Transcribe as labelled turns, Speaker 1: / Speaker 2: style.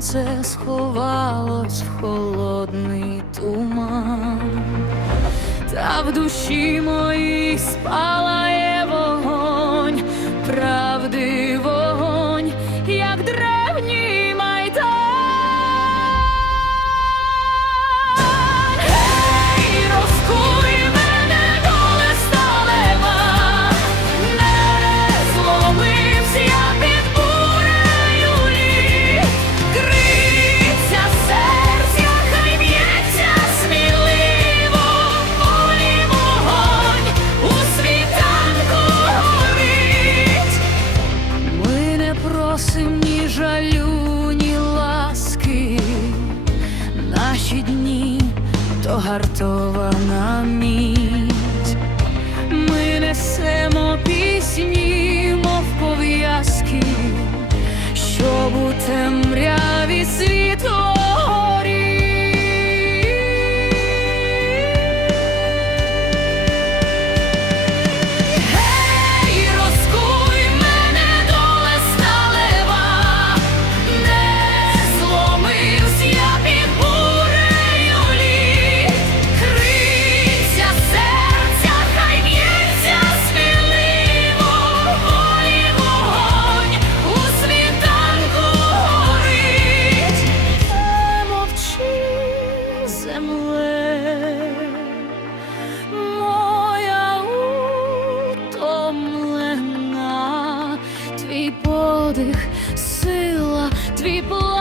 Speaker 1: сонце сховалось в холодний туман, та в душі моїй спалає. робочі дні, то гартована мій. зле, моя утомлена, твій подих, сила, твій план.